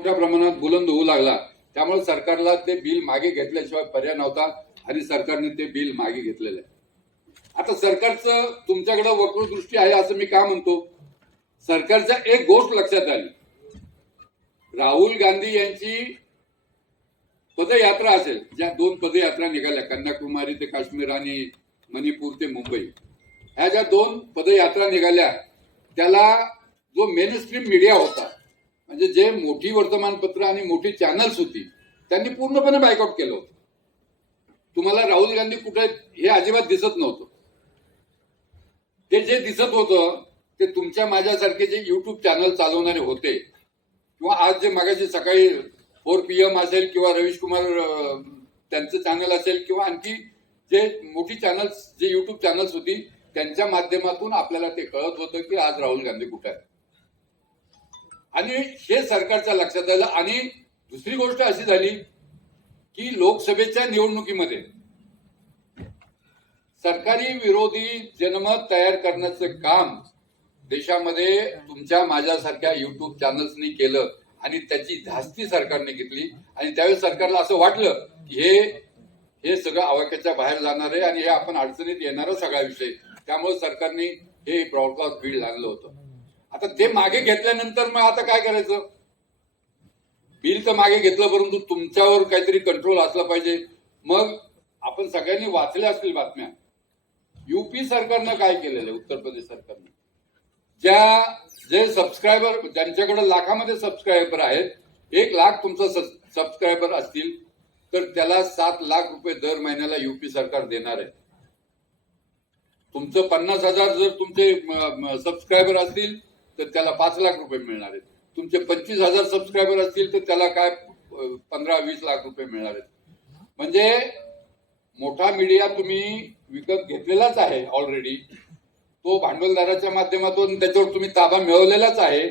मोठ्या प्रमाणात बुलंद होऊ लागला, त्यामुळे सरकारला ते बिल मागे घेतल्याशिवाय पर्याय नव्हता आणि सरकारने ते बिल मागे घेतलेलं आहे. आता सरकारचं तुमच्याकडे वक्रदृष्टी आहे असं मी का म्हणतो, सरकारच्या एक गोष्ट लक्षात आली, राहुल गांधी यांची पदयात्रा असेल, ज्या 2 पदयात्रा निघाल्या कन्याकुमारी ते काश्मीर आणि मणिपूर ते मुंबई, ह्या ज्या 2 पदयात्रा निघाल्या त्याला जो मेनस्ट्रीम मीडिया होता, म्हणजे जे मोठी वर्तमानपत्र आणि मोठी चॅनल्स होती, त्यांनी पूर्णपणे बायकॉट केलं होतं. तुम्हाला राहुल गांधी कुठे हे अजिबात दिसत नव्हतं. ते जे दिसत होतं ते तुमच्या माझ्यासारखे जे युट्यूब चॅनल चालवणारे होते, किंवा आज जे मगाशी सकाळी 4 PM असेल किंवा रवीश कुमार त्यांचं चॅनल असेल किंवा आणखी जे मोठी चॅनल्स जे युट्यूब चॅनल्स होती त्यांच्या माध्यमातून आपल्याला ते कळत होतं की आज राहुल गांधी कुठे आहे. आणि हे सरकारच्या लक्षात आलं. आणि दुसरी गोष्ट अशी झाली की लोकसभेच्या निवडणुकीमध्ये सरकारी विरोधी जनमत तयार करण्याचं काम देशामध्ये तुमच्या माझ्यासारख्या युट्यूब चॅनल्सनी केलं आणि त्याची धास्ती सरकारने घेतली. आणि त्यावेळेस सरकारला असं वाटलं की हे सगळं आवाक्याच्या बाहेर जाणार आहे आणि हे आपण अडचणीत येणारा सगळा विषय, त्यामुळे सरकारने हे ब्रॉडकास्ट बिल आणलं होतं. आता ते मागे घेतल्यानंतर मग आता काय करायचं, बिल तर मागे घेतलं परंतु तुमच्यावर काहीतरी कंट्रोल असला पाहिजे. मग आपण सगळ्यांनी वाचल्या असतील बातम्या, युपी सरकारनं काय केलेलं आहे, उत्तर प्रदेश सरकारनं, जे सबस्क्रायबर ज्यांच्याकडे लाखामध्ये सबस्क्रायबर आहेत, 1 लाख तुमचा सबस्क्रायबर असतील तर त्याला 7 लाख रुपये दर महिन्याला युपी सरकार देणार आहे. तुमचं 50,000 जर तुमचे सबस्क्रायबर असतील तर त्याला 5 लाख रुपये मिळणार आहेत. तुमचे 25,000 सबस्क्रायबर असतील तर त्याला काय 15-20 लाख रुपये मिळणार आहेत. म्हणजे मोठा मीडिया तुम्ही विकत घेतलेलाच आहे ऑलरेडी, तो भांडवलदाराच्या माध्यमातून त्याच्यावर तुम्ही ताबा मिळवलेलाच आहे.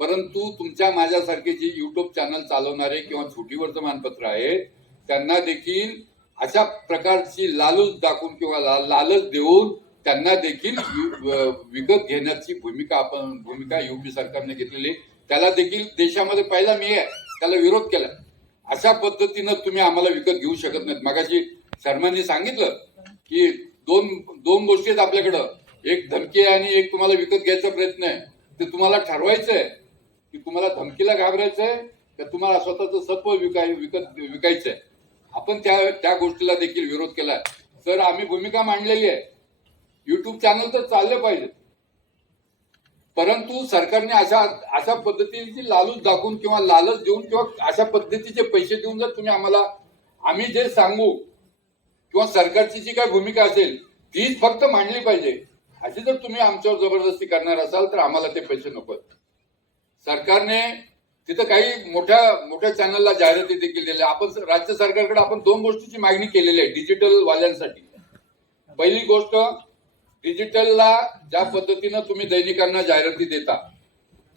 परंतु तुमच्या माझ्यासारखे जी युट्यूब चॅनल चालवणारे किंवा छोटी वर्तमानपत्र आहेत त्यांना देखील अशा प्रकारची लालूच दाखवून किंवा लालच देऊन त्यांना देखील विकत घेण्याची भूमिका युपी सरकारने घेतलेली. त्याला देखील देशामध्ये पहिला मी आहे त्याला विरोध केला. अशा पद्धतीनं तुम्ही आम्हाला विकत घेऊ शकत नाहीत. मगाशी शर्मांनी सांगितलं की दोन गोष्टी आहेत आपल्याकडं, एक धमकी आहे आणि एक तुम्हाला विकत घ्यायचा प्रयत्न आहे. ते तुम्हाला ठरवायचंय की तुम्हाला धमकीला घाबरायचंय का तुम्हाला स्वतःचं सत्व विकायचंय. आपण त्या गोष्टीला देखील विरोध केलाय. सर, आम्ही भूमिका मांडलेली आहे, युट्यूब चॅनल तर चालले पाहिजे, परंतु सरकारने अशा पद्धतीची लालूच दाखवून किंवा लालच देऊन किंवा अशा पद्धतीचे पैसे देऊन जर तुम्ही आम्ही जे सांगू किंवा सरकारची जी काही भूमिका असेल तीच फक्त मांडली पाहिजे, अशी जर तुम्ही आमच्यावर जबरदस्ती करणार असाल तर आम्हाला ते पैसे नको. सरकारने तिथं काही मोठ्या चॅनलला जाहिराती देखील दिल्या. आपण राज्य सरकारकडे आपण 2 गोष्टीची मागणी केलेली आहे डिजिटल वाल्यांसाठी. पहिली गोष्ट, डिजिटलला ज्या पद्धतीनं तुम्ही दैनिकांना जाहिराती देता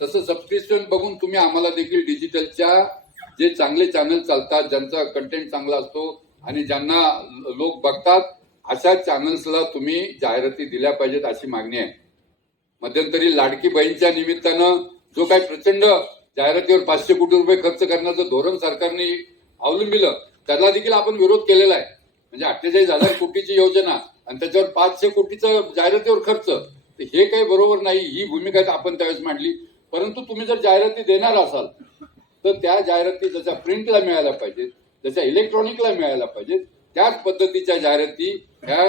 तसं सबस्क्रिप्शन बघून तुम्ही आम्हाला देखील डिजिटलच्या जे चांगले चॅनल चालतात, ज्यांचा कंटेंट चांगला असतो आणि ज्यांना लोक बघतात, अशा चॅनल्सला तुम्ही जाहिराती दिल्या पाहिजेत अशी मागणी आहे. मध्यंतरी लाडकी बहीणच्या निमित्तानं जो काही प्रचंड जाहिरातीवर 500 कोटी रुपये खर्च करण्याचं धोरण सरकारने अवलंबिलं त्याला देखील आपण विरोध केलेला आहे. म्हणजे 48,000 कोटीची योजना आणि त्याच्यावर 500 कोटीचं जाहिरातीवर खर्च, तर हे काही बरोबर नाही. ही भूमिका आपण त्यावेळेस मांडली. परंतु तुम्ही जर जाहिराती देणार असाल तर त्या जाहिराती जशा प्रिंटला मिळायला पाहिजेत, जशा इलेक्ट्रॉनिकला मिळायला पाहिजेत, त्याच पद्धतीच्या जाहिराती ह्या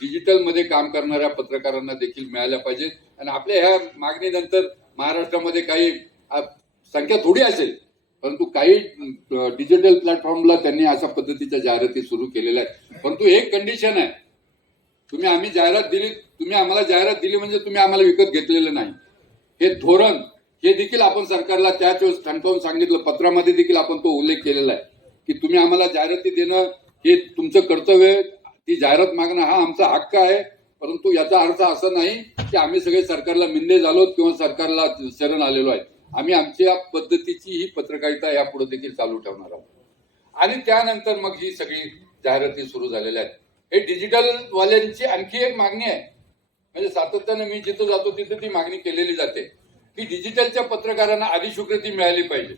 डिजिटलमध्ये काम करणाऱ्या पत्रकारांना देखील मिळाल्या पाहिजेत. आणि आपल्या ह्या मागणीनंतर महाराष्ट्रामध्ये काही संख्या थोडी असेल परंतु काही डिजिटल प्लॅटफॉर्मला त्यांनी अशा पद्धतीच्या जाहिराती सुरू केलेल्या आहेत. परंतु एक कंडिशन आहे, तुम्ही आम्हाला जाहिरात दिली म्हणजे तुम्ही आम्हाला विकत घेतलेलं नाही. हे धोरण हे देखील आपण सरकारला त्याच वेळेस ठणकावून सांगितलं. पत्रामध्ये देखील आपण तो उल्लेख केलेला आहे की तुम्ही आम्हाला जाहिराती देणं हे तुमचं कर्तव्य आहे, ती जाहिरात मागणं हा आमचा हक्क आहे. परंतु याचा अर्थ असा नाही की आम्ही सगळे सरकारला मिंदे झालो किंवा सरकारला शरण आलेलो आहे. आम्ही आमच्या पद्धतीची ही पत्रकारिता यापुढे देखील चालू ठेवणार आहोत. आणि त्यानंतर मग ही सगळी जाहिराती सुरू झालेल्या आहेत. हे डिजिटल वाल्यांची आणखी एक मागणी आहे. म्हणजे सातत्याने मी जिथं जातो तिथे ती मागणी केलेली जाते की डिजिटलच्या पत्रकारांना अधिस्वीकृती मिळाली पाहिजे.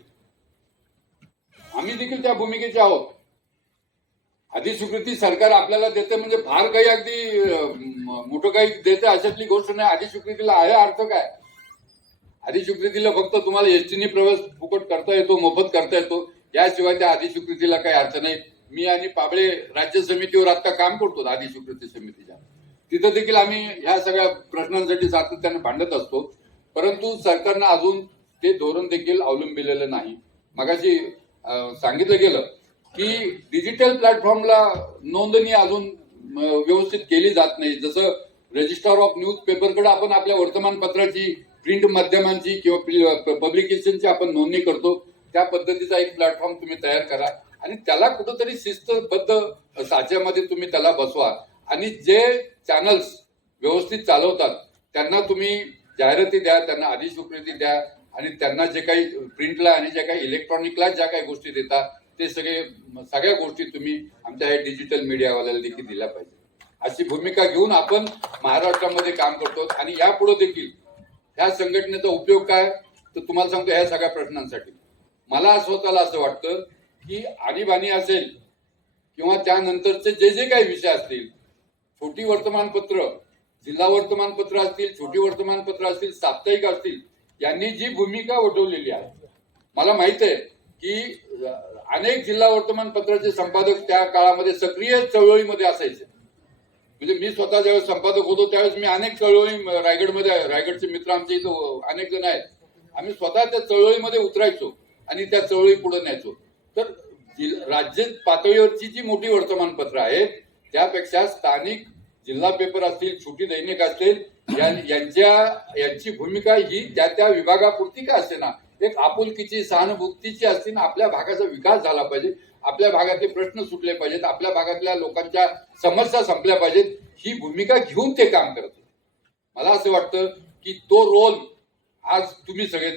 आम्ही देखील त्या भूमिकेचे आहोत. अधिस्वीकृती सरकार आपल्याला देते म्हणजे फार काही अगदी मोठं काही देते अशातली गोष्ट नाही. अधिस्वीकृतीला आहे अर्थ काय? अधिस्वीकृतीला फक्त तुम्हाला एसटीने प्रवास फुकट करता येतो, मोफत करता येतो, याशिवाय त्या अधिस्वीकृतीला काही अर्थ नाही. मी आणि पाबळे राज्य समितीवर आता काम करतो, अधिस्वीकृती समितीच्या. तिथं देखील आम्ही ह्या सगळ्या प्रश्नांसाठी सातत्याने भांडत असतो. परंतु सरकारनं अजून ते धोरण देखील अवलंबिलेलं नाही. मगाशी सांगितलं गेलं की डिजिटल प्लॅटफॉर्मला नोंदणी अजून व्यवस्थित केली जात नाही. जसं रजिस्टर ऑफ न्यूज पेपरकडे आपण आपल्या वर्तमानपत्राची, प्रिंट माध्यमांची किंवा पब्लिकेशनची आपण नोंदणी करतो, त्या पद्धतीचा एक प्लॅटफॉर्म तुम्ही तयार करा आणि त्याला कुठंतरी शिस्तबद्ध साच्यामध्ये तुम्ही त्याला बसवा. आणि जे चॅनल्स व्यवस्थित चालवतात त्यांना तुम्ही जाहिराती द्या, त्यांना अधिस्वीकृती द्या आणि त्यांना जे काही प्रिंटला आणि जे काही इलेक्ट्रॉनिकला ज्या काही गोष्टी देतात ते सगळ्या गोष्टी तुम्ही आमच्या या डिजिटल मीडियावाल्याला देखील दिल्या पाहिजे. अशी भूमिका घेऊन आपण महाराष्ट्रामध्ये काम करतो. आणि यापुढे देखील ह्या संघटनेचा उपयोग काय तर तुम्हाला सांगतो, ह्या सगळ्या प्रश्नांसाठी मला स्वतःला असं वाटतं की आणीबाणी असेल किंवा त्यानंतरचे जे जे काही विषय असतील, छोटी वर्तमानपत्र, जिल्हा वर्तमानपत्र असतील, छोटी वर्तमानपत्र असतील, साप्ताहिक असतील, यांनी जी भूमिका वठवलेली आहे, मला माहित आहे की अनेक जिल्हा वर्तमानपत्राचे संपादक त्या काळामध्ये सक्रिय चळवळीमध्ये असायचे. म्हणजे मी स्वतः ज्यावेळेस संपादक होतो त्यावेळेस मी अनेक चळवळी रायगडचे मित्र आमच्या इथं अनेक जण आहेत, आम्ही स्वतः त्या चळवळीमध्ये उतरायचो आणि त्या चळवळी पुढे न्यायचो. तर राज्य पातळीवरची जी मोठी वर्तमानपत्र आहेत त्यापेक्षा स्थानिक जिल्हा पेपर असतील, छोटी दैनिक असतील, यांची भूमिका ही त्या त्या विभागापुरती का असते ना, एक आपुलकीची, सहानुभूतीची असते ना. आपल्या भागाचा विकास झाला पाहिजे, आपल्या भागातले प्रश्न सुटले पाहिजेत, आपल्या भागातल्या लोकांच्या समस्या संपल्या पाहिजेत, ही भूमिका घेऊन ते काम करतात. मला असं वाटतं की तो रोल आज तुम्ही सगळे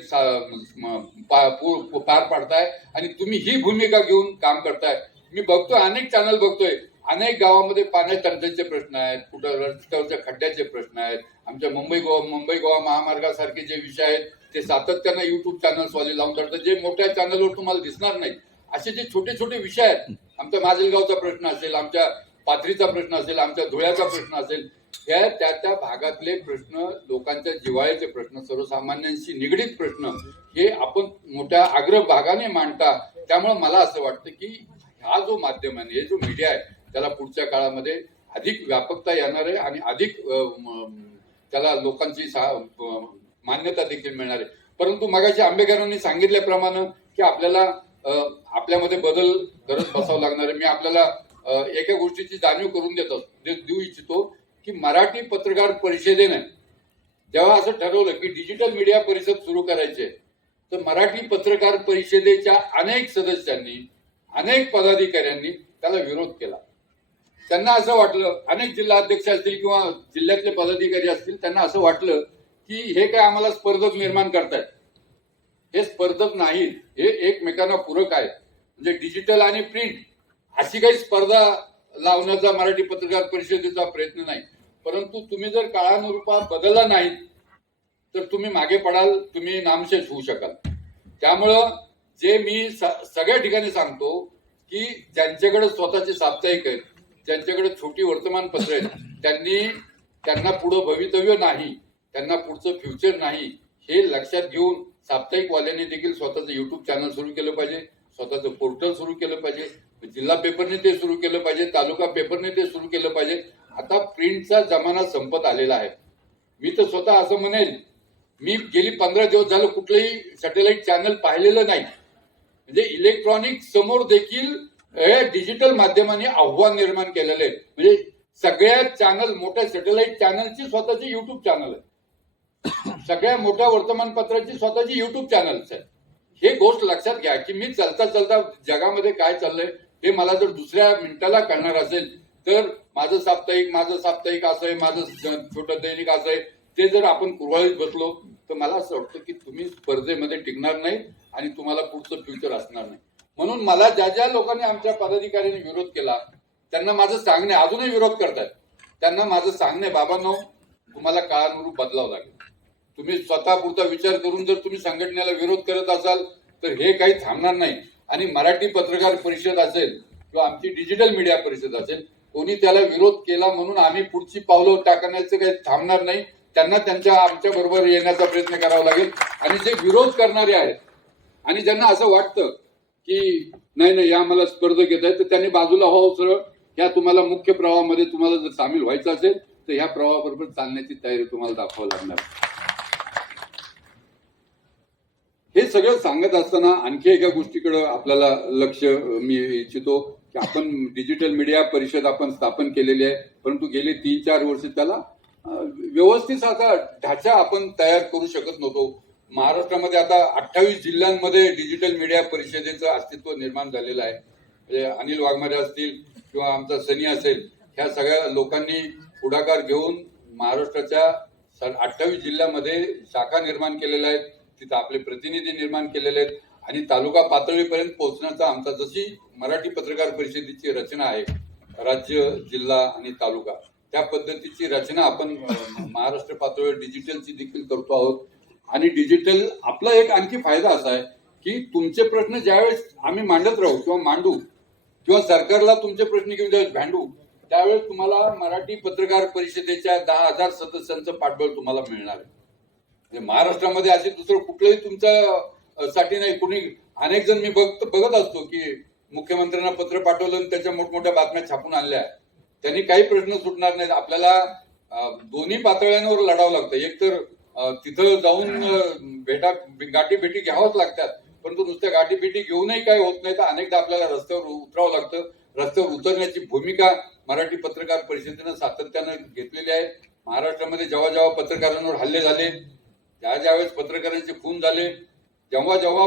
पार पाडताय आणि तुम्ही ही भूमिका घेऊन काम करताय. मी बघतोय, अनेक चॅनल बघतोय, अनेक गावामध्ये पाण्याच्या टंचाईचे प्रश्न आहेत, कुठं रस्त्यावरच्या खड्ड्याचे प्रश्न आहेत, आमच्या मुंबई गोवा महामार्गासारखे जे विषय आहेत ते सातत्यानं युट्यूब चॅनल्सवाले लावून काढतात, जे मोठ्या चॅनलवर तुम्हाला दिसणार नाही. असे जे छोटे छोटे विषय आहेत, आमच्या माजलगावचा प्रश्न असेल, आमच्या पाथरीचा प्रश्न असेल, आमच्या धुळ्याचा प्रश्न असेल, त्या भागातले प्रश्न, लोकांच्या जिव्हाळ्याचे प्रश्न, सर्वसामान्यांशी निगडीत प्रश्न हे आपण मोठ्या भागाने मांडता. त्यामुळे मला असं वाटतं की हा जो माध्यम आहे, हे जो मीडिया आहे, त्याला पुढच्या काळामध्ये अधिक व्यापकता येणार आहे आणि अधिक त्याला लोकांची मान्यता देखील मिळणार आहे. परंतु मगाशी आंबेकरांनी सांगितल्याप्रमाणे की आपल्याला आपल्यामध्ये बदल करत बसावं लागणार आहे. मी आपल्याला एका गोष्टीची जाणीव करून देऊ इच्छितो की मराठी पत्रकार परिषदेने जेव्हा असं ठरवलं की डिजिटल मीडिया परिषद सुरू करायची, तर मराठी पत्रकार परिषदेच्या अनेक सदस्यांनी, अनेक पदाधिकाऱ्यांनी त्याला विरोध केला. त्यांना असं वाटलं, अनेक जिल्हा अध्यक्ष असतील किंवा जिल्ह्यातले पदाधिकारी असतील, त्यांना असं वाटलं की हे काय आम्हाला स्पर्धक निर्माण करतायत. हे स्पर्धक नाहीत, हे एकमेकांना पूरक आहेत. म्हणजे डिजिटल आणि प्रिंट अशी काही स्पर्धा लावण्याचा मराठी पत्रकार परिषदेचा प्रयत्न नाही. परंतु तुम्ही जर काळानुरूपात बदलला नाहीत तर तुम्ही मागे पडाल, तुम्ही नामशेष होऊ शकाल. त्यामुळं जे मी सगळ्या ठिकाणी सांगतो की ज्यांच्याकडे स्वतःचे साप्ताहिक आहेत, ज्यांच्याकडे छोटी वर्तमानपत्र आहेत, त्यांना पुढं भवितव्य नाही, त्यांना पुढचं फ्युचर नाही, हे लक्षात घेऊन साप्ताहिकवाल्यांनी देखील स्वतःचं युट्यूब चॅनल सुरू केलं पाहिजे, स्वतःचं पोर्टल सुरू केलं पाहिजे, जिल्हा पेपरने ते सुरू केलं पाहिजे, तालुका पेपरने ते सुरू केलं पाहिजे. आता प्रिंटचा जमाना संपत आलेला आहे. मी तर स्वतः असं म्हणेल, मी गेली 15 दिवस झालं कुठलंही सॅटेलाइट चॅनल पाहिलेलं नाही. म्हणजे इलेक्ट्रॉनिक समोर देखील डिजिटल माध्यमाने आव्हान निर्माण केलेलं आहे. म्हणजे सगळ्या चॅनल, मोठ्या सॅटेलाइट चॅनलची स्वतःची युट्यूब चॅनल आहे, सगळ्या मोठ्या वर्तमानपत्राची स्वतःची युट्यूब चॅनल्स आहे. हे गोष्ट लक्षात घ्या की मी चालता जगामध्ये काय चाललंय हे मला जर दुसऱ्या मिनिटाला कळणार असेल तर माझं साप्ताहिक असं आहे, माझं छोटं दैनिक असं आहे, ते जर आपण कुरवाळीत बसलो तर मला असं वाटतं की तुम्ही स्पर्धेमध्ये टिकणार नाही आणि तुम्हाला पुढचं फ्युचर असणार नाही. म्हणून मला ज्या लोकांनी, आमच्या पदाधिकाऱ्यांनी विरोध केला त्यांना माझं सांगणे, अजूनही विरोध करतायत, त्यांना माझं सांगणे, बाबांनो तुम्हाला काळानुरूप बदलावं लागेल. तुम्ही स्वतः पुरता विचार करून जर तुम्ही संघटनेला विरोध करत असाल तर हे काही थांबणार नाही. आणि मराठी पत्रकार परिषद असेल किंवा आमची डिजिटल मीडिया परिषद असेल, कोणी त्याला विरोध केला म्हणून आम्ही पुढची पावलं टाकण्याचं काही थांबणार नाही. त्यांना आमच्या बरोबर येण्याचा प्रयत्न करावा लागेल. आणि जे विरोध करणारे आहेत आणि ज्यांना असं वाटतं की नाही या आम्हाला स्पर्धक येत आहेत, तर त्यांनी बाजूला व्हावं सरळ. ह्या तुम्हाला मुख्य प्रवाहामध्ये तुम्हाला जर सामील व्हायचं असेल तर ह्या प्रवाहाबरोबर चालण्याची तयारी तुम्हाला दाखवावी लागणार. हे सगळं सांगत असताना आणखी एका गोष्टीकडे आपल्याला लक्ष मी इच्छितो की आपण डिजिटल मीडिया परिषद आपण स्थापन केलेली आहे, परंतु गेले 3-4 वर्ष त्याला व्यवस्थित असा ढाचा आपण तयार करू शकत नव्हतो. महाराष्ट्रामध्ये आता 28 जिल्ह्यांमध्ये डिजिटल मीडिया परिषदेचं अस्तित्व निर्माण झालेलं आहे. म्हणजे अनिल वाघमारे असतील किंवा आमचा सनी असेल, ह्या सगळ्या लोकांनी पुढाकार घेऊन महाराष्ट्राच्या 28 जिल्ह्यामध्ये शाखा निर्माण केलेल्या आहेत, तिथं आपले प्रतिनिधी निर्माण केलेले आहेत आणि तालुका पातळीपर्यंत पोहोचण्याचा आमचा, जशी मराठी पत्रकार परिषदेची रचना आहे, राज्य, जिल्हा आणि तालुका, त्या पद्धतीची रचना आपण महाराष्ट्र पातळीवर डिजिटलची देखील करतो आहोत. आणि डिजिटल आपला एक आणखी फायदा असा आहे की तुमचे प्रश्न ज्यावेळेस आम्ही मांडत राहू किंवा मांडू किंवा सरकारला तुमचे प्रश्न घेऊन ज्यावेळेस भांडू, त्यावेळेस तुम्हाला मराठी पत्रकार परिषदेच्या 10,000 सदस्यांचं पाठबळ तुम्हाला मिळणार आहे. म्हणजे महाराष्ट्रामध्ये असे दुसरं कुठलंही तुमच्या साठी नाही. कुणी अनेक जण मी बघत असतो की मुख्यमंत्र्यांना पत्र पाठवलं आणि त्याच्या मोठमोठ्या बातम्या छापून आणल्या, त्यांनी काही प्रश्न सुटणार नाहीत. आपल्याला दोन्ही पातळ्यांवर लढावं लागतं. एक तर तिथं जाऊन गाठी भेटी घ्यावंच लागतात, परंतु नुसत्या गाठी भेटी घेऊनही काय होत नाही. तर अनेकदा आपल्याला रस्त्यावर उतरावं लागतं. रस्त्यावर उतरण्याची भूमिका मराठी पत्रकार परिषदेनं सातत्यानं घेतलेली आहे. महाराष्ट्रामध्ये जेव्हा पत्रकारांवर हल्ले झाले, ज्यावेळेस पत्रकारांचे खून झाले, जेव्हा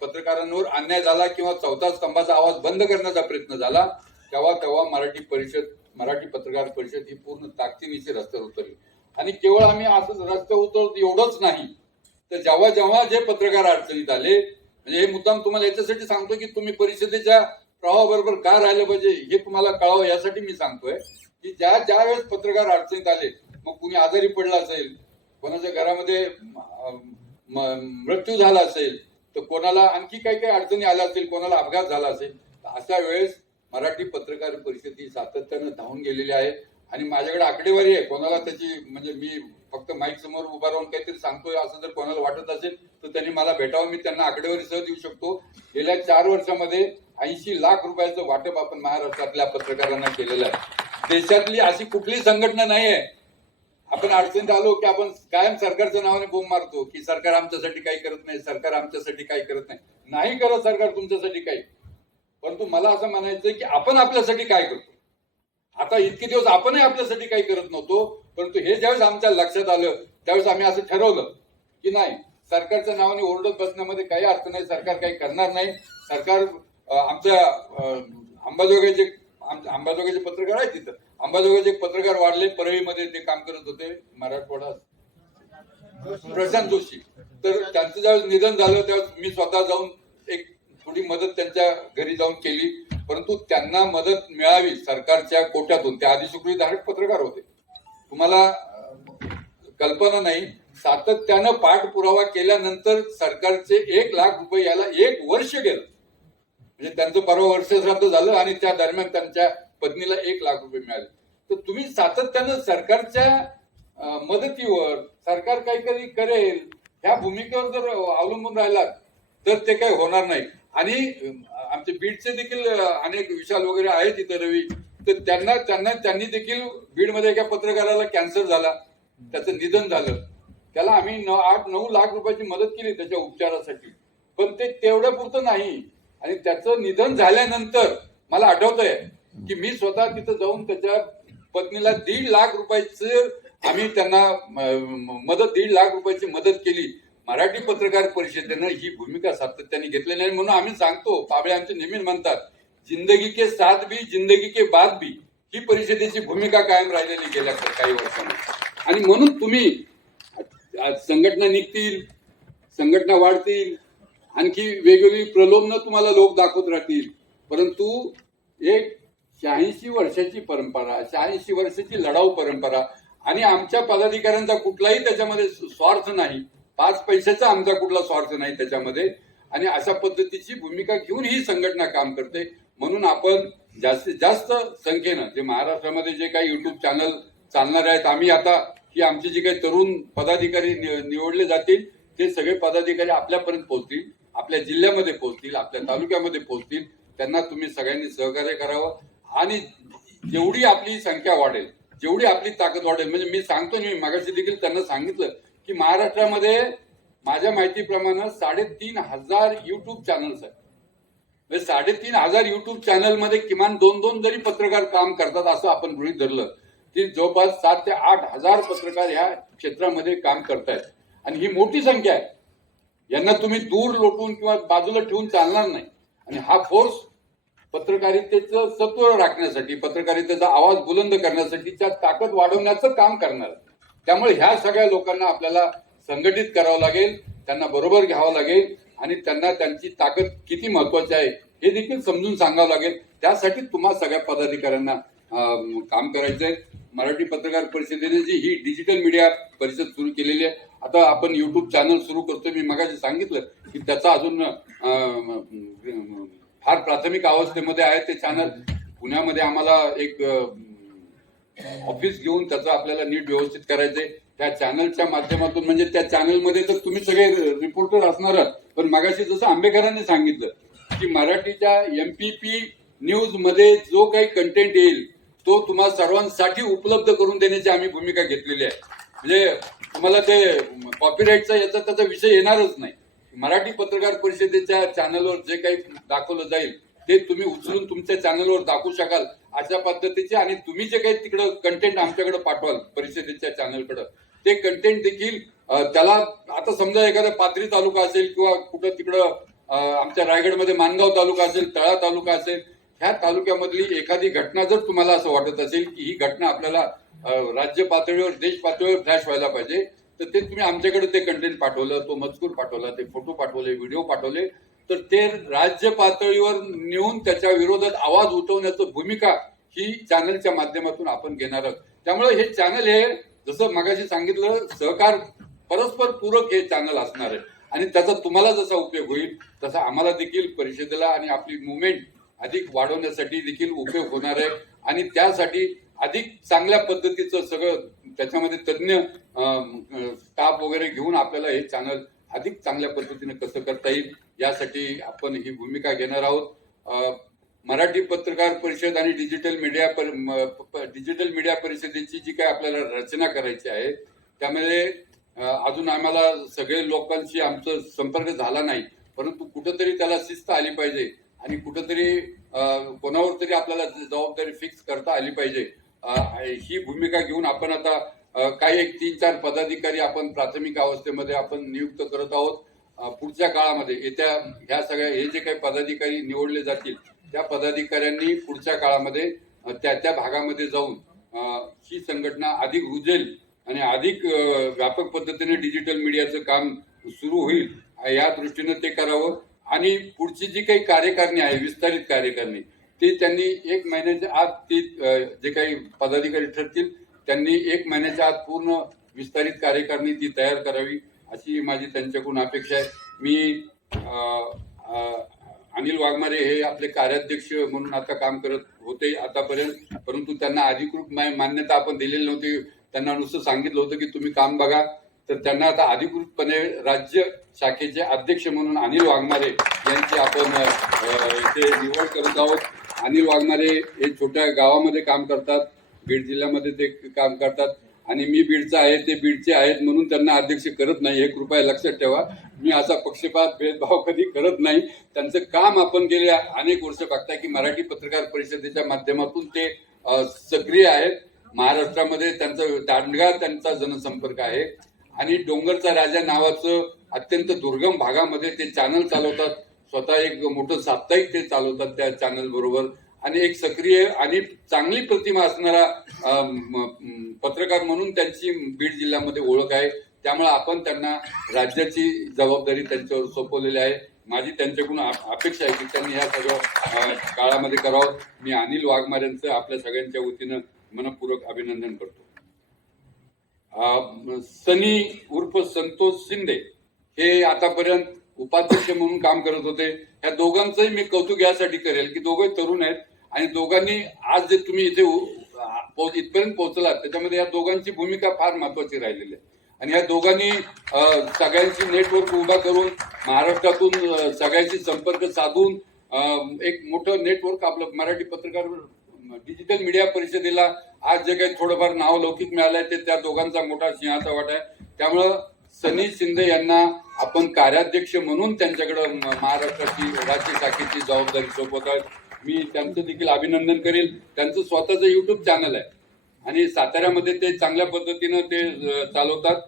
पत्रकारांवर अन्याय झाला किंवा चौथा स्तंभाचा आवाज बंद करण्याचा प्रयत्न झाला, तेव्हा मराठी पत्रकार परिषद ही पूर्ण ताकदीनिशी रस्त्यावर उतरली. आणि केवळ आम्ही असंच रस्त्यावर उतरतो एवढंच नाही, तर जेव्हा जे पत्रकार अडचणीत आले, म्हणजे हे मुद्दाम तुम्हाला याच्यासाठी सांगतो की तुम्ही परिषदेच्या प्रवाहाबरोबर का राहिलं पाहिजे हे तुम्हाला कळावं, यासाठी मी सांगतोय की ज्या वेळेस पत्रकार अडचणीत आले, मग कुणी आजारी पडला असेल, कोणाच्या घरामध्ये मृत्यू झाला असेल, तर कोणाला आणखी काही अडचणी आल्या असतील, कोणाला अपघात झाला असेल, तर अशा वेळेस मराठी पत्रकार परिषद ही सातत्यानं धावून गेलेली आहे. आणि माझ्याकडे आकडेवारी आहे, कोणाला त्याची, म्हणजे मी फक्त माईक समोर उभा राहून काहीतरी सांगतोय असं जर कोणाला वाटत असेल तर त्यांनी मला भेटावं, मी त्यांना आकडेवारी सह देऊ शकतो. गेल्या 4 वर्षामध्ये 80 लाख रुपयाचं वाटप आपण महाराष्ट्रातल्या पत्रकारांना केलेलं आहे. देशातली अशी कुठली संघटना नाही आहे, आपण अडचणीत आलो की आपण कायम सरकारच्या नावाने बोंब मारतो की सरकार आमच्यासाठी काही करत नाही, सरकार आमच्यासाठी काही करत नाही. नाही करत सरकार तुमच्यासाठी काही, परंतु मला असं म्हणायचं की आपण आपल्यासाठी काय करतो. आता इतके दिवस आपणही आपल्यासाठी काही करत नव्हतो, परंतु हे ज्यावेळेस आमच्या लक्षात आलं त्यावेळेस आम्ही असं ठरवलं की नाही, सरकारच्या नावाने ओरडत बसण्यामध्ये काही अर्थ नाही, सरकार काही करणार नाही. सरकार आमच्या अंबाजोगाईचे पत्रकार आहेत, तिथं अंबाजोगाईचे पत्रकार वाढले, परळीमध्ये ते काम करत होते, मराठवाडा प्रशांत जोशी, तर त्यांचं ज्यावेळेस निधन झालं त्यावेळेस मी स्वतः जाऊन एक थोडी मदत त्यांच्या घरी जाऊन केली, परंतु त्यांना मदत मिळावी सरकारच्या कोट्यातून. ते अधिसूचित धारक पत्रकार होते, तुम्हाला कल्पना नाही. सातत्यानं पाठपुरावा केल्यानंतर सरकारचे 1 लाख रुपये याला 1 वर्ष गेलं. म्हणजे त्यांचं परवा वर्ष श्राद्ध झालं आणि त्या दरम्यान त्यांच्या पत्नीला 1 लाख रुपये मिळाले. तर तुम्ही सातत्यानं सरकारच्या मदतीवर, सरकार काहीतरी करेल ह्या भूमिकेवर जर अवलंबून राहिलात तर ते काही होणार नाही. आणि आमचे बीडचे देखील अनेक विशाल वगैरे आहेत तिथे, रवी, तर त्यांनी देखील बीडमध्ये एका पत्रकाराला कॅन्सर झाला, त्याचं निधन झालं, त्याला आम्ही 8-9 लाख रुपयाची मदत केली त्याच्या उपचारासाठी. पण ते तेवढ्या पुरतं नाही. आणि त्याचं निधन झाल्यानंतर मला आठवतंय की मी स्वतः तिथं जाऊन त्याच्या पत्नीला 1.5 लाख रुपयाचं आम्ही त्यांना मदत 1.5 लाख रुपयाची मदत केली. मराठी पत्रकार परिषदेनं ही भूमिका सातत्याने घेतलेली आहे. म्हणून आम्ही सांगतो, पाबळे आमचे नेहमी म्हणतात, जिंदगी के साथ भी जिंदगी के बाद भी ही परिषदेची भूमिका कायम राहिलेली गेल्या काही वर्षांमध्ये. आणि म्हणून तुम्ही संघटना निघतील, संघटना वाढतील, आणखी वेगवेगळी प्रलोभनं तुम्हाला लोक दाखवत राहतील, परंतु एक 86 वर्षाची परंपरा, 86 वर्षाची लढाऊ परंपरा, आणि आमच्या पदाधिकाऱ्यांचा कुठलाही त्याच्यामध्ये स्वार्थ नाही, 5 पैशाचा आमचा कुठला स्वार्थ नाही त्याच्यामध्ये. आणि अशा पद्धतीची भूमिका घेऊन ही संघटना काम करते. म्हणून आपण जास्तीत जास्त संख्येनं जे महाराष्ट्रामध्ये जे काही युट्यूब चॅनल चालणार आहेत, आम्ही आता की आमचे जे काही तरुण पदाधिकारी निवडले जातील ते सगळे पदाधिकारी आपल्यापर्यंत पोहोचतील, आपल्या जिल्ह्यामध्ये पोहोचतील, आपल्या तालुक्यामध्ये पोहोचतील. त्यांना तुम्ही सगळ्यांनी सहकार्य करावं आणि जेवढी आपली संख्या वाढेल, जेवढी आपली ताकद वाढेल, म्हणजे मी सांगतो, मी मागाशी देखील त्यांना सांगितलं की महाराष्ट्रामध्ये माझ्या माहितीप्रमाणे 3,500 युट्यूब चॅनल्स आहेत. 3,500 युट्यूब चॅनल मध्ये किमान 2-2 जरी पत्रकार काम करतात असं आपण गृहीत धरलं की जवळपास 7,000 ते 8,000 पत्रकार ह्या क्षेत्रामध्ये काम करतायत. आणि ही मोठी संख्या आहे. यांना तुम्ही दूर लोटून किंवा बाजूला ठेवून चालणार नाही. आणि हा फोर्स पत्रकारितेचं सत्व राखण्यासाठी, पत्रकारितेचा आवाज बुलंद करण्यासाठीच्या ताकद वाढवण्याचं काम करणार. त्यामुळे ह्या सगळ्या लोकांना आपल्याला संघटित करावं लागेल, त्यांना बरोबर घ्यावं लागेल आणि त्यांना त्यांची ताकद किती महत्वाची आहे हे देखील समजून सांगावं लागेल. त्यासाठी तुम्हा सगळ्या पदाधिकाऱ्यांना काम करायचंय. मराठी पत्रकार परिषदेने जी ही डिजिटल मीडिया परिषद सुरू केलेली आहे, आता आपण युट्यूब चॅनल सुरू करतोय. मी मगाशी सांगितलं की त्याचा अजून फार प्राथमिक अवस्थेमध्ये आहे ते चॅनल. पुण्यामध्ये आम्हाला एक ऑफिस घेऊन त्याचं आपल्याला नीट व्यवस्थित करायचंय. त्या चॅनलच्या माध्यमातून, म्हणजे त्या चॅनलमध्ये तर तुम्ही सगळे रिपोर्टर असणार, पण मगाशी जसं आंबेकरांनी सांगितलं की मराठीच्या MPP न्यूज मध्ये जो काही कंटेंट येईल तो तुम्हा सर्वांसाठी उपलब्ध करून देण्याची आम्ही भूमिका घेतलेली आहे. म्हणजे तुम्हाला ते कॉपीराईटचा याचा त्याचा विषय येणारच नाही. मराठी पत्रकार परिषदेच्या चॅनलवर जे काही दाखवलं जाईल ते तुम्ही उचलून तुमच्या चॅनलवर दाखवू शकाल अशा पद्धतीचे. आणि तुम्ही जे काही तिकडं कंटेंट आमच्याकडे पाठवाल परिषदेच्या चॅनलकडे, ते कंटेंट देखील त्याला, आता समजा एखादा पाथरी तालुका असेल किंवा कुठं तिकडं आमच्या रायगडमध्ये माणगाव तालुका असेल, तळा तालुका असेल, ह्या तालुक्यामधली एखादी घटना जर तुम्हाला असं वाटत असेल की ही घटना आपल्याला राज्य पातळीवर, देश पातळीवर फ्लॅश व्हायला पाहिजे, तर ते तुम्ही आमच्याकडे ते कंटेंट पाठवलं, तो मजकूर पाठवला, ते फोटो पाठवले, व्हिडिओ पाठवले, तर ते राज्य पातळीवर नेऊन त्याच्या विरोधात आवाज उठवण्याची भूमिका ही चॅनलच्या माध्यमातून आपण घेणार आहोत. त्यामुळे हे चॅनल हे जसं मगाशी सांगितलं सहकार परस्पर पूरक हे चॅनल असणार आहे. आणि त्याचा तुम्हाला जसा उपयोग होईल तसा आम्हाला देखील परिषदेला आणि आपली मुवमेंट अधिक वाढवण्यासाठी देखील उपयोग होणार आहे. आणि त्यासाठी अधिक चांगल्या पद्धतीचं सगळं त्याच्यामध्ये तज्ञ स्टाफ वगैरे घेऊन आपल्याला हे चॅनल अधिक चांगल्या पद्धतीने कसं करता येईल यासाठी आपण ही भूमिका घेणार आहोत. मराठी पत्रकार परिषद आणि डिजिटल मीडिया परिषदेची जी काही आपल्याला रचना करायची आहे त्यामध्ये अजून आम्हाला सगळे लोकांशी आमचा संपर्क झाला नाही, परंतु कुठंतरी त्याला शिस्त आली पाहिजे आणि कुठंतरी कोणावर तरी आपल्याला जबाबदारी फिक्स करता आली पाहिजे. ही भूमिका घेऊन आपण आता काही एक 3-4 पदाधिकारी आपण प्राथमिक अवस्थेमध्ये आपण नियुक्त करत आहोत. पुढच्या काळामध्ये येत्या ह्या सगळ्या हे जे काही पदाधिकारी निवडले जातील त्या पदाधिकाऱ्यांनी पुढच्या काळामध्ये त्या भागामध्ये जाऊन ही संघटना अधिक रुजेल आणि अधिक व्यापक पद्धतीने डिजिटल मीडियाचं काम सुरू होईल या दृष्टीने ते करावं. आणि पुढची जी काही कार्यकारिणी आहे, विस्तारित कार्यकारिणी, ते त्यांनी 1 महिन्याच्या आत ती जे काही पदाधिकारी ठरतील त्यांनी 1 महिन्याच्या आत पूर्ण विस्तारित कार्यकारिणी ती तयार करावी अशी माझी त्यांच्याकडून अपेक्षा आहे. मी अनिल वाघमारे हे आपले कार्याध्यक्ष म्हणून आता काम करत होते आतापर्यंत, परंतु त्यांना अधिकृत मान्यता आपण दिलेली नव्हती. त्यांना नुसतं सांगितलं होतं की तुम्ही काम बघा. तर त्यांना आता अधिकृतपणे राज्य शाखेचे अध्यक्ष म्हणून अनिल वाघमारे यांची आपण इथे निवड करत आहोत. अनिल वाघमारे हे छोट्या गावामध्ये काम करतात, बीड जिल्ह्यामध्ये ते काम करतात आणि मी बीडचा आहे, ते बीडचे आहेत म्हणून त्यांना अध्यक्ष करत नाही, हे कृपया लक्षात ठेवा. मी असा पक्षपात भेदभाव कधी करत नाही. त्यांचं काम आपण गेले अनेक वर्ष बघताय की मराठी पत्रकार परिषदेच्या माध्यमातून ते सक्रिय आहेत. महाराष्ट्रामध्ये त्यांचा त्यांचा जनसंपर्क आहे आणि डोंगरचा राजा नावाचं अत्यंत दुर्गम भागामध्ये ते चॅनल चालवतात. स्वतः एक मोठं साप्ताहिक ते चालवतात त्या चॅनल बरोबर आणि एक सक्रिय आणि चांगली प्रतिमा असणारा पत्रकार म्हणून त्यांची बीड जिल्ह्यामध्ये ओळख आहे. त्यामुळे आपण त्यांना राज्याची जबाबदारी त्यांच्यावर सोपवलेली आहे. माझी त्यांच्याकडून अपेक्षा आहे की त्यांनी ह्या सगळं काळामध्ये करावं. मी अनिल वाघमारेंचं आपल्या सगळ्यांच्या वतीनं मनपूर्वक अभिनंदन करतो. सनी उर्फ संतोष शिंदे हे आतापर्यंत उपाध्यक्ष म्हणून काम करत होते. ह्या दोघांचंही मी कौतुक यासाठी करेल की दोघे तरुण आहेत आणि दोघांनी आज जे तुम्ही इथे इथपर्यंत पोहोचलात त्याच्यामध्ये या दोघांची भूमिका फार महत्वाची राहिलेली आहे. आणि या दोघांनी सगळ्यांची नेटवर्क उभा करून महाराष्ट्रातून सगळ्यांशी संपर्क साधून एक मोठं नेटवर्क आपलं मराठी पत्रकार डिजिटल मीडिया परिषदेला आज जे काही थोडंफार नाव लौकिक मिळालंय ते त्या दोघांचा मोठा सिंहाचा वाटा आहे. त्यामुळं सनी शिंदे यांना आपण कार्याध्यक्ष म्हणून त्यांच्याकडे महाराष्ट्राची राज्य शाखेची जबाबदारी सोपवत आहेत. मी त्यांचं देखील अभिनंदन करेल. त्यांचं स्वतःचं युट्यूब चॅनल आहे आणि साताऱ्यामध्ये ते चांगल्या पद्धतीनं ते चालवतात.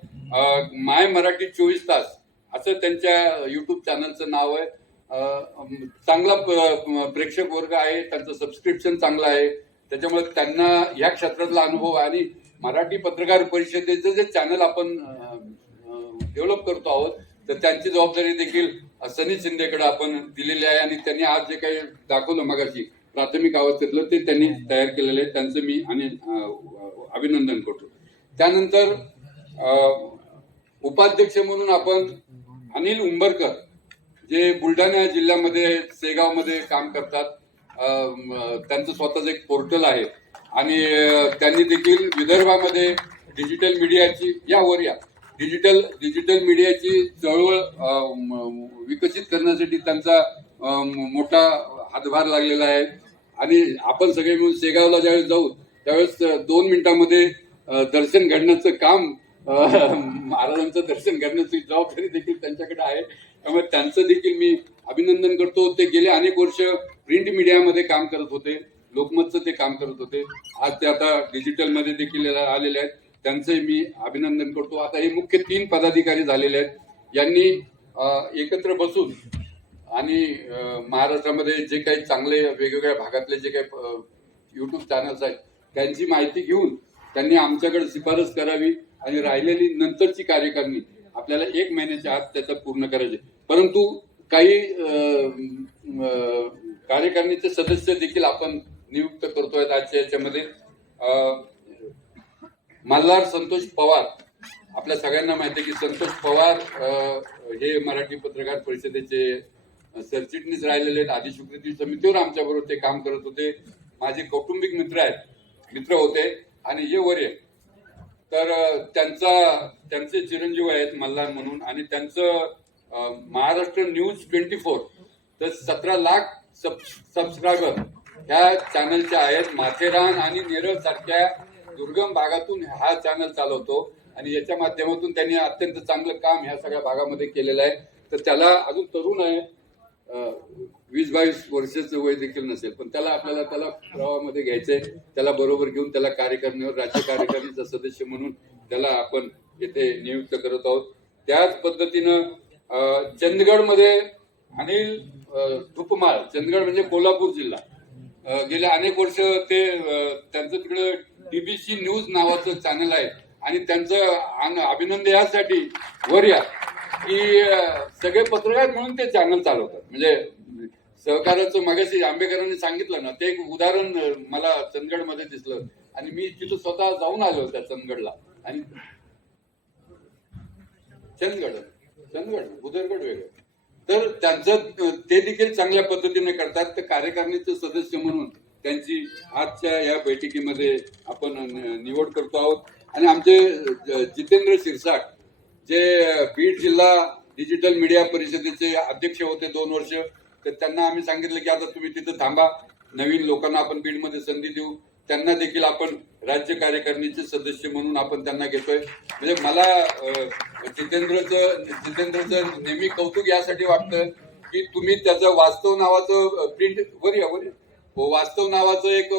माय मराठी 24 तास असं त्यांच्या युट्यूब चॅनलचं नाव आहे. चांगला प्रेक्षक वर्ग आहे, त्यांचं सबस्क्रिप्शन चांगलं आहे. त्याच्यामुळे त्यांना या क्षेत्रातला अनुभव आहे आणि मराठी पत्रकार परिषदेचं जे चॅनल आपण डेव्हलप करतो आहोत तर त्यांची जबाबदारी देखील सनी शिंदेकडे आपण दिलेली आहे आणि त्यांनी आज जे काही दाखवलं मगाशी प्राथमिक अवस्थेतलं ते त्यांनी तयार केलेलं आहे. त्यांचं मी आणि अभिनंदन करतो. त्यानंतर उपाध्यक्ष म्हणून आपण अनिल उंबरकर जे बुलढाणा जिल्ह्यामध्ये सेगावमध्ये काम करतात. त्यांचं स्वतःच एक पोर्टल आहे आणि त्यांनी देखील विदर्भामध्ये डिजिटल मीडियाची डिजिटल मीडियाची चळवळ विकसित करण्यासाठी त्यांचा मोठा हातभार लागलेला आहे. आणि आपण सगळे मिळून शेगावला ज्यावेळेस जाऊ त्यावेळेस 2 मिनिटांमध्ये दर्शन घडण्याचं काम महाराजांचं दर्शन करण्याची जबाबदारी देखील त्यांच्याकडे आहे. त्यामुळे त्यांचं देखील मी अभिनंदन करतो. ते गेले अनेक वर्ष प्रिंट मीडियामध्ये काम करत होते, लोकमतचं ते काम करत होते. आज ते आता डिजिटलमध्ये देखील आलेले आहेत. त्यांचंही मी अभिनंदन करतो. आता हे मुख्य 3 पदाधिकारी झालेले आहेत. यांनी एकत्र बसून आणि महाराष्ट्रामध्ये जे काही चांगले वेगवेगळ्या भागातले जे काही युट्यूब चॅनल्स आहेत त्यांची माहिती घेऊन त्यांनी आमच्याकडे शिफारस करावी आणि राहिलेली नंतरची कार्यकारिणी आपल्याला 1 महिन्याच्या आत त्याचा पूर्ण करायचे. परंतु काही कार्यकारिणीचे सदस्य देखील आपण नियुक्त करतोय आजच्या याच्यामध्ये. मल्हार संतोष पवार, आपल्या सगळ्यांना माहिती आहे की संतोष पवार हे मराठी पत्रकार परिषदेचे सरचिटणीस राहिलेले आहेत. आदिस्वीकृती समितीवर आमच्या बरोबर ते काम करत होते. माझे कौटुंबिक मित्र होते आणि हे वरील तर त्यांचे चिरंजीव आहेत मल्हार म्हणून आणि त्यांचं महाराष्ट्र न्यूज 24 तर 17 लाख सबस्क्रायबर ह्या चॅनलच्या आहेत. माथेरान आणि नेरळ सारख्या दुर्गम भागातून हा चॅनल चालवतो आणि याच्या माध्यमातून त्यांनी अत्यंत चांगलं काम ह्या सगळ्या भागामध्ये केलेलं आहे. तर त्याला अजून तरुण आहे, 20-22 वर्षाचं वय देखील नसेल, पण आपल्याला त्याला प्रवाहामध्ये घ्यायचंय. त्याला बरोबर घेऊन त्याला कार्यकारिणीवर राज्य कार्यकारिणीचा सदस्य म्हणून त्याला आपण येथे नियुक्त करत आहोत. त्याच पद्धतीनं चंदगडमध्ये अनिल धुपमाळ, चंदगड म्हणजे कोल्हापूर जिल्हा, गेल्या अनेक वर्ष ते त्यांचं तिकडे डीबीसी न्यूज नावाचं चॅनल आहे आणि त्यांचं अभिनंदन यासाठी वर या की सगळे पत्रकार म्हणून ते चॅनल चालवतात. म्हणजे सहकाराचं मगाशी आंबेकरांनी सांगितलं ना, ते एक उदाहरण मला चंदगडमध्ये दिसलं आणि मी तिथं स्वतः जाऊन आलो त्या चंदगडला. आणि चंदगड उदरगड वेगळं. तर त्यांचं ते देखील चांगल्या पद्धतीने करतात. तर कार्यकारिणीचे सदस्य म्हणून त्यांची आजच्या या बैठकीमध्ये आपण निवड करतो आहोत. आणि आमचे जितेंद्र शिरसाट जे बीड जिल्हा डिजिटल मीडिया परिषदेचे अध्यक्ष होते 2 वर्ष, तर त्यांना आम्ही सांगितलं की आता तुम्ही तिथं थांबा, नवीन लोकांना आपण बीडमध्ये संधी देऊ. त्यांना देखील आपण राज्य कार्यकारिणीचे सदस्य म्हणून आपण त्यांना घेतोय. म्हणजे मला जितेंद्रचं नेहमी कौतुक यासाठी वाटतं की तुम्ही त्याचं वास्तव नावाचं प्रिंट वास्तव नावाचं एक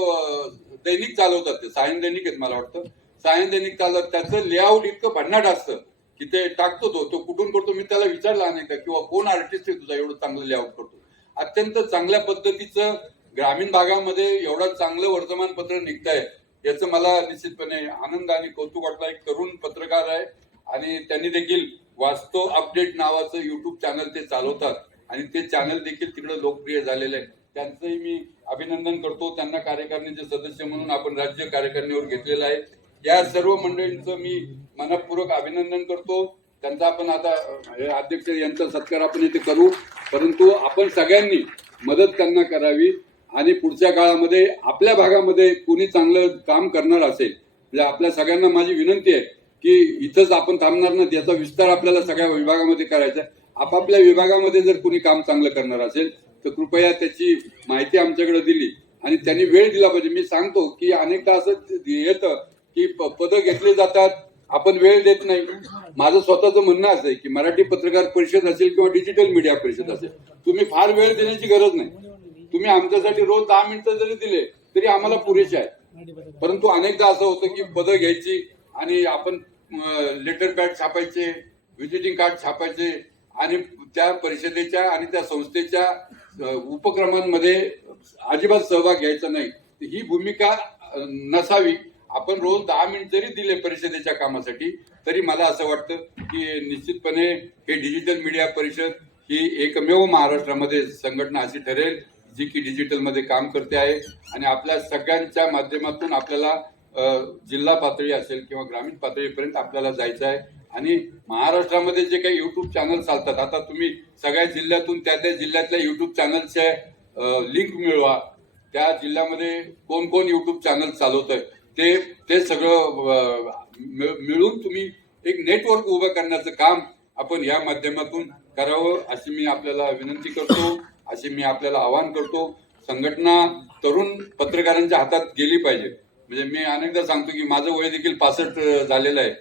दैनिक चालवतात. ते सायन दैनिक आहेत मला वाटतं, सायन दैनिक चालवत. त्याचं लेआउट इतकं भन्नाट असतं की ते टाकतो तो कुठून करतो. मी त्याला विचारलं अनेकदा किंवा कोण आर्टिस्ट आहे तुझा एवढं चांगलं लेआउट करतो. अत्यंत चांगल्या पद्धतीचं ग्रामीण भागामध्ये एवढं चांगलं वर्तमानपत्र निघतंय याचं मला निश्चितपणे आनंद आणि कौतुक वाटलं. एक तरुण पत्रकार आहे आणि त्यांनी देखील वास्तव अपडेट नावाचं युट्यूब चॅनल ते चालवतात आणि ते चॅनल देखील तिकडे लोकप्रिय झालेलं आहे. त्यांचंही मी अभिनंदन करतो. त्यांना कार्यकारिणीचे सदस्य म्हणून आपण राज्य कार्यकारिणीवर घेतलेलं आहे. या सर्व मंडळींचं मी मनपूर्वक अभिनंदन करतो. त्यांचा आपण आता हे अध्यक्ष यांचा सत्कार आपण इथे करू, परंतु आपण सगळ्यांनी मदत त्यांना करावी आणि पुढच्या काळामध्ये आपल्या भागामध्ये कोणी चांगलं काम करणार असेल, म्हणजे आपल्या सगळ्यांना माझी विनंती आहे की इथंच आपण थांबणार नाही, याचा विस्तार आपल्याला सगळ्या विभागामध्ये करायचा आहे. आपापल्या विभागामध्ये जर कोणी काम चांगलं करणार असेल तर कृपया त्याची माहिती आमच्याकडे दिली आणि त्यांनी वेळ दिला पाहिजे. मी सांगतो की अनेकदा असं येतं की पदं घेतली जातात, आपण वेळ देत नाही. माझं स्वतःचं म्हणणं असं आहे की मराठी पत्रकार परिषद असेल किंवा डिजिटल मीडिया परिषद असेल, तुम्ही फार वेळ देण्याची गरज नाही. तुम्ही आमच्यासाठी रोज 10 मिनिटं जरी दिले तरी आम्हाला पुरेसे आहे. परंतु अनेकदा असं होतं की पदं घ्यायची आणि आपण लेटर पॅड छापायचे, व्हिजिटिंग कार्ड छापायचे आणि त्या परिषदेच्या आणि त्या संस्थेच्या उपक्रमांमध्ये अजिबात सहभाग घ्यायचा नाही. ही भूमिका नसावी. आपण रोज 10 मिनिट जरी दिले परिषदेच्या कामासाठी तरी मला असं वाटतं की निश्चितपणे हे डिजिटल मीडिया परिषद ही एकमेव महाराष्ट्रामध्ये संघटना अशी ठरेल जी की डिजिटलमध्ये काम करते आहे आणि आपल्या सगळ्यांच्या माध्यमातून आपल्याला जिल्हा पातळी असेल किंवा ग्रामीण पातळीपर्यंत आपल्याला जायचं आहे. आणि महाराष्ट्रामध्ये जे काही युट्यूब चॅनल चालतात, आता तुम्ही सगळ्या जिल्ह्यातून त्या त्या जिल्ह्यातल्या युट्यूब चॅनलचे लिंक मिळवा. त्या जिल्ह्यामध्ये कोण कोण युट्यूब चॅनल चालवत आहे ते सगळं मिळून तुम्ही एक नेटवर्क उभं करण्याचं काम आपण या माध्यमातून करावं अशी मी आपल्याला विनंती करतो, अशी मी आपल्याला आवाहन करतो. संघटना तरुण पत्रकारांच्या हातात गेली पाहिजे. म्हणजे मी अनेकदा सांगतो की माझं वय देखील 65 झालेलं आहे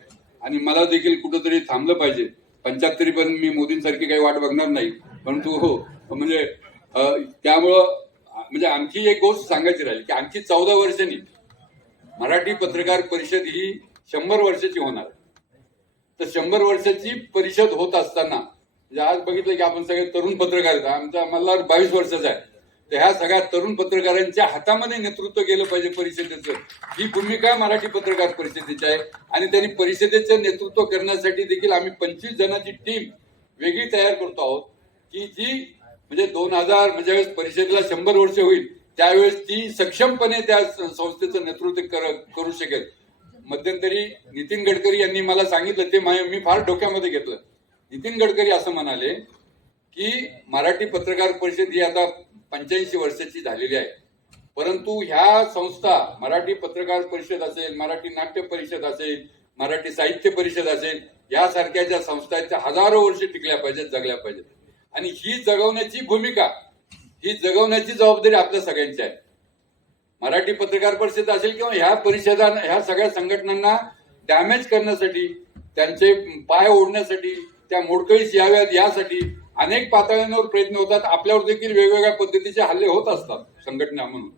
आणि मला देखील कुठंतरी थांबलं पाहिजे. 75 पण मी मोदींसारखी काही वाट बघणार नाही, परंतु हो म्हणजे त्यामुळं म्हणजे आणखी एक गोष्ट सांगायची राहील की आणखी 14 वर्षांनी मराठी पत्रकार परिषद ही 100 वर्षाची होणार. तर 100 वर्षाची परिषद होत असताना आज बघितलं की आपण सगळे तरुण पत्रकार आहेत. आमचा मल्हार 22 वर्षाचा आहे. तर ह्या सगळ्या तरुण पत्रकारांच्या हातामध्ये नेतृत्व गेलं पाहिजे परिषदेचं. ही भूमिका मराठी पत्रकार परिषदेची आहे आणि त्यांनी परिषदेचं नेतृत्व करण्यासाठी देखील आम्ही 25 जणांची टीम वेगळी तयार करतो आहोत की जी म्हणजे 2000 म्हणजे परिषदेला 100 वर्ष होईल त्यावेळेस ती सक्षमपणे त्या संस्थेचं नेतृत्व करू शकेल. मध्यंतरी नितीन गडकरी यांनी मला सांगितलं, ते मी फार डोक्यामध्ये घेतलं. नितीन गडकरी असं म्हणाले की मराठी पत्रकार परिषद ही आता 85 वर्षाची झालेली आहे, परंतु ह्या संस्था मराठी पत्रकार परिषद असेल, मराठी नाट्य परिषद असेल, मराठी साहित्य परिषद असेल, यासारख्या ज्या संस्था आहेत त्या हजारो वर्ष टिकल्या पाहिजेत, जगल्या पाहिजेत. आणि ही जगवण्याची भूमिका, ही जगवण्याची जबाबदारी आपल्या सगळ्यांची आहे. मराठी पत्रकार परिषद असेल किंवा ह्या परिषदांना, ह्या सगळ्या संघटनांना डॅमेज करण्यासाठी, त्यांचे पाय ओढण्यासाठी, त्या मोडकळीस याव्यात यासाठी अनेक पातळ्यांवर प्रयत्न होतात. आपल्यावर देखील वेगवेगळ्या पद्धतीचे हल्ले होत असतात संघटना म्हणून.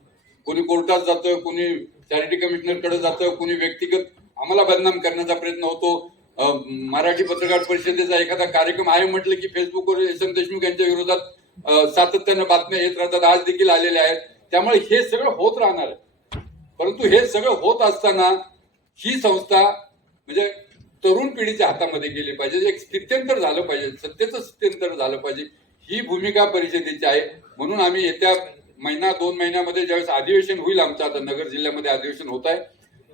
कोणी कोर्टात जातं, कोणी चॅरिटी कमिशनरकडे जातं, कोणी व्यक्तिगत आम्हाला बदनाम करण्याचा प्रयत्न होतो. मराठी पत्रकार परिषदेचा एखादा कार्यक्रम आहे म्हटलं की फेसबुकवर एस.एम. देशमुख यांच्या विरोधात सातत्यानं बातम्या येत राहतात, आज देखील आलेल्या आहेत. त्यामुळे हे सगळं होत राहणार आहे. परंतु हे सगळं होत असताना ही संस्था म्हणजे तरुण पिढीच्या हातामध्ये गेली पाहिजे, एक स्थित्यंतर झालं पाहिजे, सत्तेचं स्थित्यंतर झालं पाहिजे. ही भूमिका परिषदेची आहे. म्हणून आम्ही येत्या 1-2 महिन्यामध्ये ज्यावेळेस अधिवेशन होईल, आमचं आता नगर जिल्ह्यामध्ये अधिवेशन होत आहे,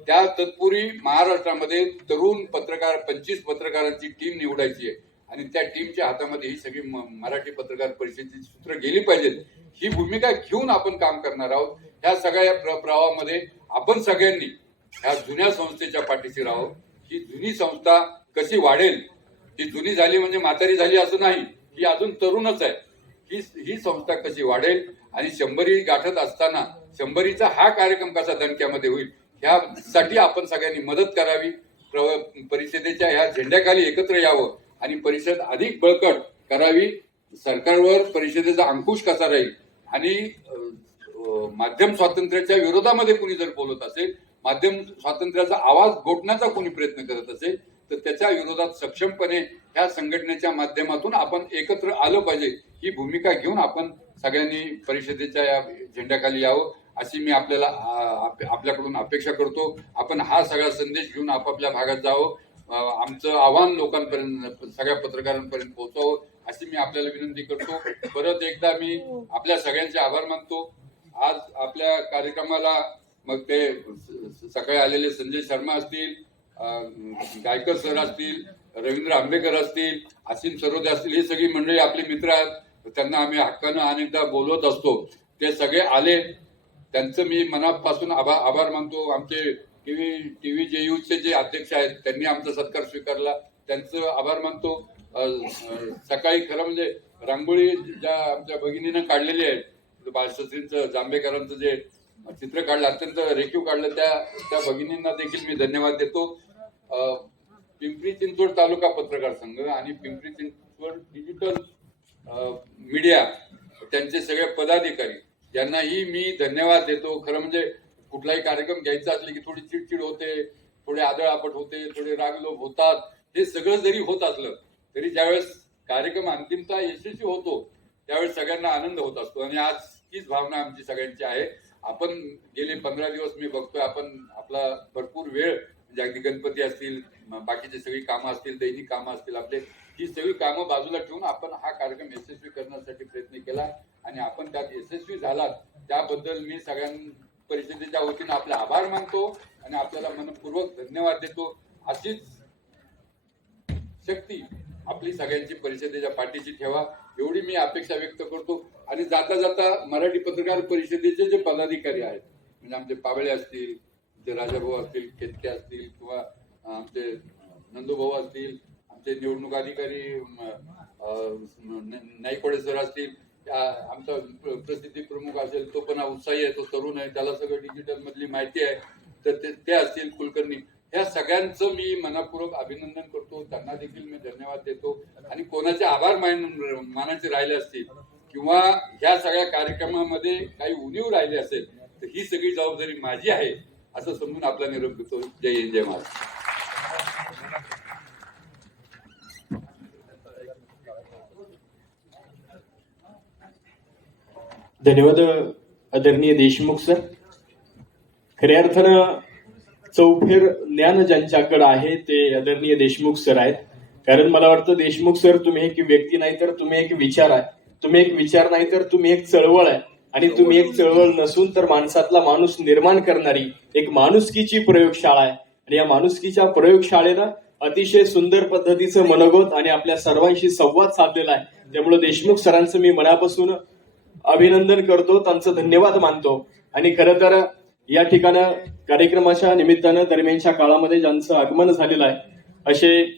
त्या तत्पूर्वी महाराष्ट्रामध्ये तरुण पत्रकार 25 पत्रकारांची टीम निवडायची आहे आणि त्या टीमच्या हातामध्ये ही सगळी मराठी पत्रकार परिषदेची सूत्र गेली पाहिजेत. ही भूमिका घेऊन आपण काम करणार आहोत. ह्या सगळ्या प्रवाहामध्ये आपण सगळ्यांनी ह्या जुन्या संस्थेच्या पाठीशी राहावं. ही जुनी संस्था कशी वाढेल, ही जुनी झाली म्हणजे म्हातारी झाली असं नाही, ही अजून तरुणच आहे. ही संस्था कशी वाढेल आणि 100 गाठत असताना 100चा हा कार्यक्रम कसा दणक्यामध्ये होईल ह्यासाठी आपण सगळ्यांनी मदत करावी. परिषदेच्या ह्या झेंड्याखाली एकत्र यावं आणि परिषद अधिक बळकट करावी. सरकारवर परिषदेचा अंकुश कसा राहील आणि माध्यम स्वातंत्र्याच्या विरोधामध्ये कुणी जर बोलत असेल, माध्यम स्वातंत्र्याचा आवाज घोटण्याचा कोणी प्रयत्न करत असेल तर त्याच्या विरोधात सक्षमपणे ह्या संघटनेच्या माध्यमातून आपण एकत्र आलं पाहिजे. ही भूमिका घेऊन आपण सगळ्यांनी परिषदेच्या या झेंड्याखाली यावं अशी मी आपल्याकडून अपेक्षा करतो. आपण हा सगळा संदेश घेऊन आपापल्या भागात जावं, आमचं आव्हान लोकांपर्यंत, सगळ्या पत्रकारांपर्यंत पोहोचावं अशी मी आपल्याला विनंती करतो. परत एकदा मी आपल्या सगळ्यांचे आभार मानतो. आज आपल्या कार्यक्रमाला मग ते सकाळी आलेले संजय शर्मा असतील, गायकर सर असतील, रवींद्र आंबेकर असतील, असीम सरोदे असतील, हे सगळी मंडळी आपले मित्र आहेत. त्यांना आम्ही हक्कानं अनेकदा बोलवत असतो. ते सगळे आले, त्यांचं मी मनापासून आभार मानतो. आमचे टीव्ही जेयूचे जे अध्यक्ष आहेत त्यांनी आमचा सत्कार स्वीकारला, त्यांचं आभार मानतो. सकाळी खरं म्हणजे रांगोळी ज्या आमच्या भगिनीनं काढलेली आहे, बाळशास्त्रींचं जांभेकरांचं जे चित्र काढलं, अत्यंत रेखीव काढलं, त्या भगिनींना देखील मी धन्यवाद देतो. पिंपरी चिंचवड तालुका पत्रकार संघ आणि पिंपरी चिंचवड डिजिटल मीडिया त्यांचे सगळे पदाधिकारी यांनाही मी धन्यवाद देतो. खरं म्हणजे कुठलाही कार्यक्रम घ्यायचा असले की थोडी चिडचिड होते, थोडे आदळआपट होते, थोडे रागलोभ होतात. हे सगळं जरी होत असलं तरी ज्यावेळेस कार्यक्रम अंतिमतः यशस्वी होतो त्यावेळेस सगळ्यांना आनंद होत असतो. आणि आज तीच भावना आमची सगळ्यांची आहे. आपण गेले 15 दिवस मी बघतोय, आपण आपला भरपूर वेळ म्हणजे अगदी गणपती असतील, बाकीची सगळी कामं असतील, दैनिक कामं असतील, आपले ही सगळी कामं बाजूला ठेवून आपण हा कार्यक्रम यशस्वी करण्यासाठी प्रयत्न केला आणि आपण त्यात यशस्वी झालात. त्याबद्दल मी सगळ्यां परिषदेच्या वतीनं आपले आभार मानतो आणि आपल्याला मनपूर्वक धन्यवाद देतो. अशीच शक्ती आपली सगळ्यांची परिषदेच्या पाठीशी ठेवा एवढी मी अपेक्षा व्यक्त करतो. आणि जाता जाता मराठी पत्रकार परिषदेचे जे पदाधिकारी आहेत, म्हणजे आमचे पावळे असतील, आमचे राजाभाऊ असतील, केतके असतील, किंवा आमचे नंदूभाऊ असतील, आमचे निवडणूक अधिकारी नाईकवाडे सर असतील, आमचा प्रसिद्धी प्रमुख असेल, तो पण उत्साही आहे, तो तरुण आहे, त्याला सगळं डिजिटल मधली माहिती आहे, तर ते असतील कुलकर्णी, या सगळ्यांचं मी मनापूर्वक अभिनंदन करतो. त्यांना देखील मी धन्यवाद देतो. आणि कोणाचे आभार मानाचे राहिले असतील किंवा ह्या सगळ्या कार्यक्रमामध्ये काही उणीव राहिली असेल तर ही सगळी जबाबदारी माझी आहे असं समजून आपला निरोप देतो. जय हिंद, जय महाराष्ट्र. धन्यवाद आदरणीय देशमुख सर. खऱ्या अर्थानं चौफेर ज्ञान ज्यांच्याकडे आहे ते आदरणीय देशमुख सर आहेत. कारण मला वाटतं देशमुख सर तुम्ही एक व्यक्ती नाही तर तुम्ही एक विचार आहे, तुम्ही एक विचार नाही तर तुम्ही एक चळवळ आहे, आणि तुम्ही एक चळवळ नसून तर माणसातला माणूस निर्माण करणारी एक माणुसकीची प्रयोगशाळा आहे. आणि या माणुसकीच्या प्रयोगशाळेनं अतिशय सुंदर पद्धतीचं मनोगत आणि आपल्या सर्वांशी संवाद साधलेला आहे. त्यामुळे देशमुख सरांचं मी मनापासून अभिनंदन करतो, त्यांचं धन्यवाद मानतो. आणि खरं तर या ठिकाणी कार्यक्रमाच्या निमित्तानं दरम्यानच्या काळामध्ये ज्यांचं आगमन झालेलं आहे असे